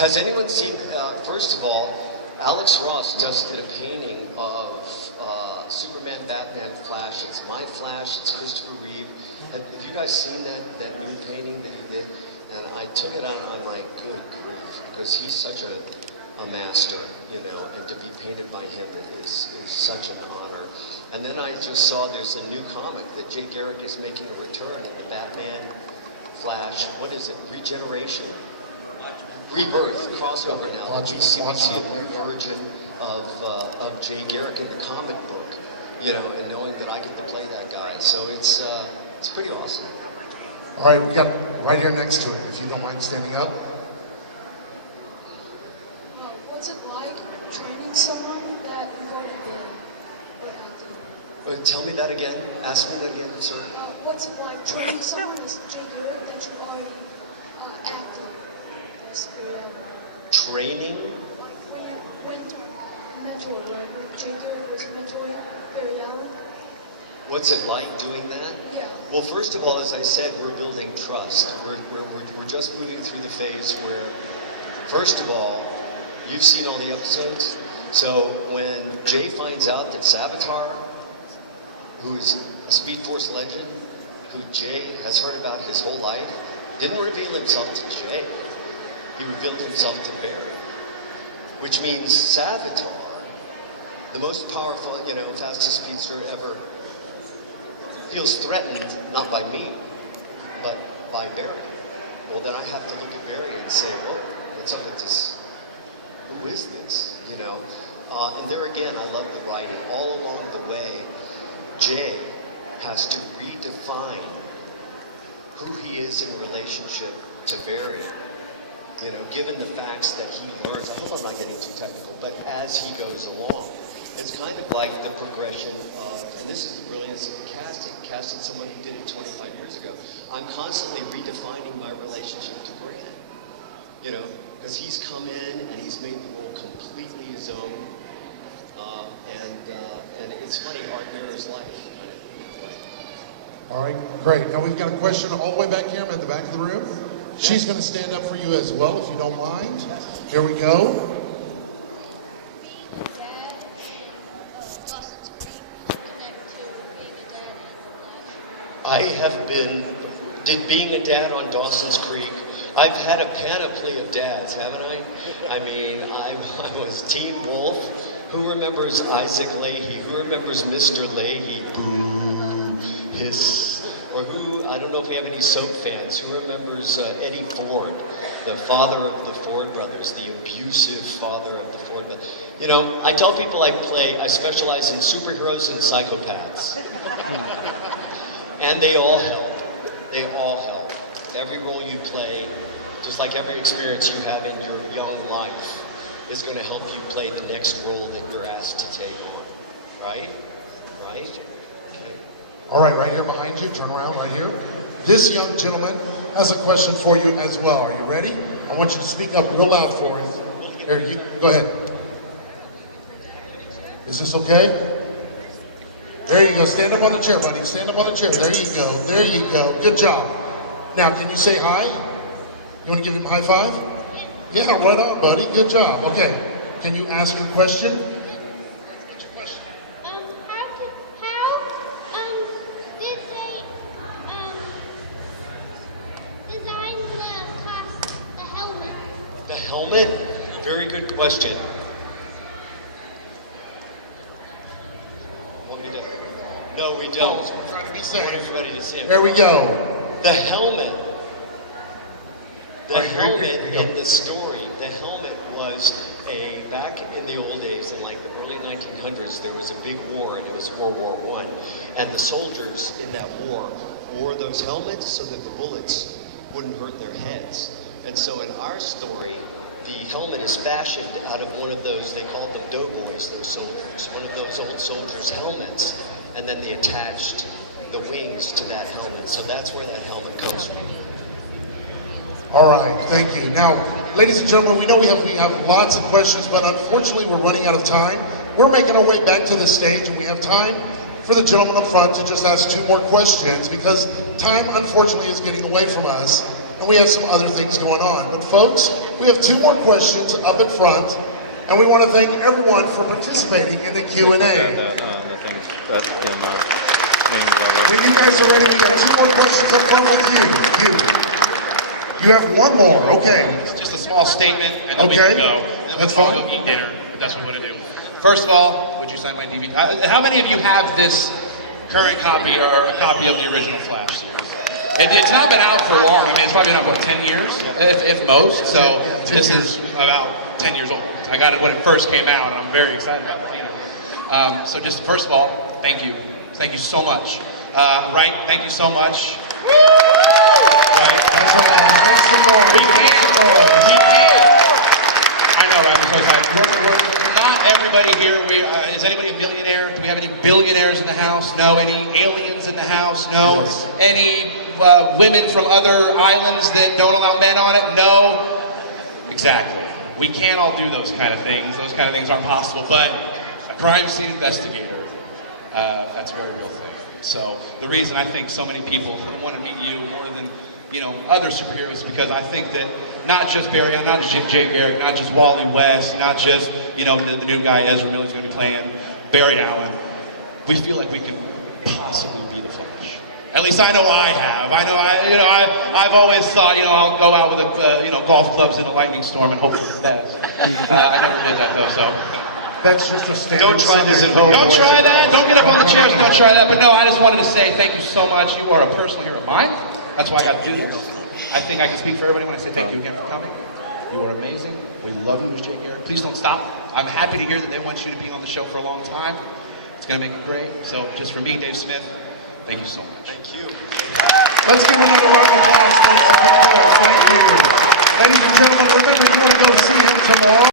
Has anyone seen, first of all, Alex Ross just did a painting of Superman, Batman, Flash. It's my Flash, it's Christopher Reeve. Have you guys seen that new painting that he did? And I took it out, I'm like, good grief, because he's such a master, you know, and to be painted by him is such an honor. And then I just saw there's a new comic that Jay Garrick is making a return in the Batman, Flash, what is it, Regeneration? Rebirth, crossover now. That we see a new version of Jay Garrick in the comic book, you know, and knowing that I get to play that guy. So it's pretty awesome. All right, we got right here next to it, if you don't mind standing up. What's it like training someone that you've already been acting? Tell me that again. Ask me that again, sir. What's it like training someone as Jay Garrick that you already acted as Barry Allen? Training? Like when you went mentor, right? When Jay Garrick was mentoring Barry Allen. What's it like doing that? Yeah. Well, first of all, as I said, we're building trust. We're just moving through the phase where, first of all, you've seen all the episodes. So when Jay finds out that Savitar, who is a Speed Force legend, who Jay has heard about his whole life, didn't reveal himself to Jay. He revealed himself to Barry. Which means Savitar, the most powerful, you know, fastest speedster ever, feels threatened, not by me, but by Barry. Well, then I have to look at Barry and say, whoa, what's up with this? Who is this? You know? And there again, I love the writing. All along the way, Jay has to redefine who he is in relationship to Barry. You know, given the facts that he learns, I hope I'm not getting too technical, but as he goes along, it's kind of like the progression of, and this is the brilliance of casting someone who did it 25 years ago. I'm constantly redefining my relationship to Grant, you know, because he's come in and he's made the role completely his own, and it's funny, art mirrors life. All right, great. Now we've got a question all the way back here. I'm at the back of the room. She's going to stand up for you as well, if you don't mind. Here we go. Did being a dad on Dawson's Creek, I've had a panoply of dads, haven't I? I mean, I was Teen Wolf. Who remembers Isaac Leahy? Who remembers Mr. Leahy? Boo, hiss. Or who, I don't know if we have any soap fans, who remembers Eddie Ford, the father of the Ford brothers, the abusive father of the Ford brothers. You know, I tell people I specialize in superheroes and psychopaths. And they all help. They all help. Every role you play, just like every experience you have in your young life, is going to help you play the next role that you're asked to take on. Right? Right? Okay. All right, right here behind you. Turn around right here. This young gentleman has a question for you as well. Are you ready? I want you to speak up real loud for us. Here, you go ahead. Is this okay? There you go. Stand up on the chair, buddy. Stand up on the chair. There you go. There you go. Good job. Now, can you say hi? You want to give him a high five? Yeah, right on, buddy. Good job. Okay. Can you ask your question? What's your question? How did they design the helmet? The helmet? Very good question. Want me to? No, we don't. So we're trying to be I safe. want everybody to see it. There we go. The helmet. The helmet in the story, the helmet was back in the old days, in like the early 1900s, there was a big war, and it was World War I. And the soldiers in that war wore those helmets so that the bullets wouldn't hurt their heads. And so in our story, the helmet is fashioned out of one of those, they called them doughboys, those soldiers, one of those old soldiers' helmets, and then they attached the wings to that helmet. So that's where that helmet comes from. All right, thank you. Now, ladies and gentlemen, we know we have lots of questions, but unfortunately we're running out of time. We're making our way back to the stage, and we have time for the gentleman up front to just ask 2 more questions, because time, unfortunately, is getting away from us. and we have some other things going on. But folks, we have 2 more questions up at front, and we want to thank everyone for participating in the Q&A. The thing is, that's the amount. When you guys are ready, we got 2 more questions up front with you. You have 1 more, okay. It's just a small statement, and then we Okay. can go. That's I'll fine. go eat dinner. That's what I'm going to do. First of all, would you sign my DVD? How many of you have this current copy or a copy of the original Flash series? It's not been out for long. I mean, it's probably been out, what, 10 years, if most? So this is about 10 years old. I got it when it first came out, and I'm very excited about it. So just first of all, thank you. Thank you so much. Right, thank you so much. Right. We can't. I know, right? We're so excited. Not everybody here. Is anybody a millionaire? Do we have any billionaires in the house? No. Any aliens in the house? No. Yes. Any women from other islands that don't allow men on it? No. Exactly. We can't all do those kind of things. Those kind of things aren't possible. But a crime scene investigator, that's a very real thing. So the reason I think so many people want to meet you more than other superheroes, because I think that not just Barry, not just Jay Garrick, not just Wally West, not just the new guy Ezra Miller's going to be playing Barry Allen. We feel like we can possibly be the Flash. At least I know I have. I know I've always thought I'll go out with golf clubs in a lightning storm and hope for the best. I never did that though. So. That's just a standard. Don't try this at home. Don't try that. Don't get up on the chairs. Don't try that. But no, I just wanted to say thank you so much. You are a personal hero of mine. That's why I got to do this. I think I can speak for everybody when I say thank you again for coming. You are amazing. We love you, Ms. Jay Garrick. Please don't stop. I'm happy to hear that they want you to be on the show for a long time. It's going to make it great. So just for me, Dave Smith, thank you so much. Thank you. Let's give another round of applause. Thank you. Ladies and gentlemen,